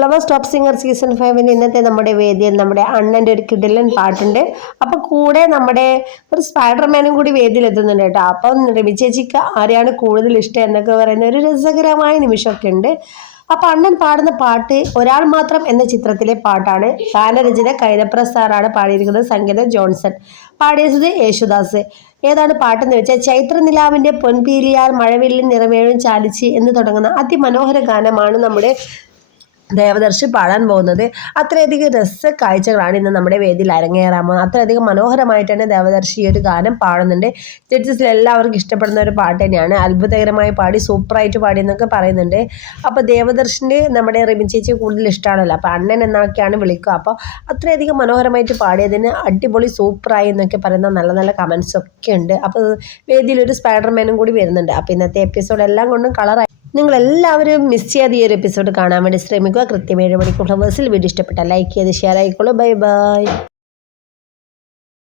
Flowers top singer season 5 ഇന്നത്തെ നമ്മുടെ വേദിയിൽ നമ്മുടെ അണ്ണൻ്റെ ഒരു കിടിലൻ പാട്ടുണ്ട്. അപ്പൊ കൂടെ നമ്മുടെ ഒരു സ്പൈഡർമാനും കൂടി വേദിയിൽ എത്തുന്നുണ്ട് കേട്ടോ. അപ്പം രവി ചേച്ചിക്ക് ആരെയാണ് കൂടുതൽ ഇഷ്ടം എന്നൊക്കെ പറയുന്ന ഒരു രസകരമായ നിമിഷമൊക്കെ ഉണ്ട്. അപ്പൊ അണ്ണൻ പാടുന്ന പാട്ട് ഒരാൾ മാത്രം എന്ന ചിത്രത്തിലെ പാട്ടാണ്. ഗാനരചന കൈതപ്രസ് സാറാണ് പാടിയിരിക്കുന്നത്. സംഗീതം ജോൺസൺ, പാടിയത് യേശുദാസ്. ഏതാണ് പാട്ടെന്ന് വെച്ചാൽ ചൈത്ര നിലാവിന്റെ പൊൻപീലിയാൽ മഴവില്ലിൻ നിറവേഴും ചാലിച്ച് എന്ന് തുടങ്ങുന്ന അതിമനോഹര ഗാനമാണ് നമ്മുടെ ദേവദർശി പാടാൻ പോകുന്നത്. അത്രയധികം രസ കാഴ്ചകളാണ് ഇന്ന് നമ്മുടെ വേദിയിൽ അരങ്ങേറാൻ പോകുന്നത്. അത്രയധികം മനോഹരമായിട്ടാണ് ദേവദർശി ഈ ഒരു ഗാനം പാടുന്നുണ്ട്. ജഡ്ജസിൽ എല്ലാവർക്കും ഇഷ്ടപ്പെടുന്ന ഒരു പാട്ട് തന്നെയാണ്. അത്ഭുതകരമായി പാടി, സൂപ്പറായിട്ട് പാടി എന്നൊക്കെ പറയുന്നുണ്ട്. അപ്പോൾ ദേവദർശിൻ്റെ നമ്മുടെ റിമി ചേച്ചി കൂടുതൽ ഇഷ്ടമാണല്ലോ, അപ്പോൾ അണ്ണൻ എന്നൊക്കെയാണ് വിളിക്കുക. അപ്പോൾ അത്രയധികം മനോഹരമായിട്ട് പാടിയതിന് അടിപൊളി സൂപ്പറായി എന്നൊക്കെ പറയുന്ന നല്ല നല്ല കമൻസ് ഒക്കെ ഉണ്ട്. അപ്പോൾ വേദിയിലൊരു സ്പൈഡർമാനും കൂടി വരുന്നുണ്ട്. അപ്പോൾ ഇന്നത്തെ എപ്പിസോഡ് എല്ലാം കൊണ്ടും കളറായി. നിങ്ങളെല്ലാവരും മിസ് ചെയ്യാതെ ഈ ഒരു എപ്പിസോഡ് കാണാൻ വേണ്ടി ശ്രമിക്കുക. കൃത്യം 7 മണിക്ക് ഫ്ലവേഴ്സിൽ വീഡിയോ ഇഷ്ടപ്പെട്ടാൽ ലൈക്ക് ചെയ്ത് ഷെയർ ആയിക്കോളൂ. Bye by.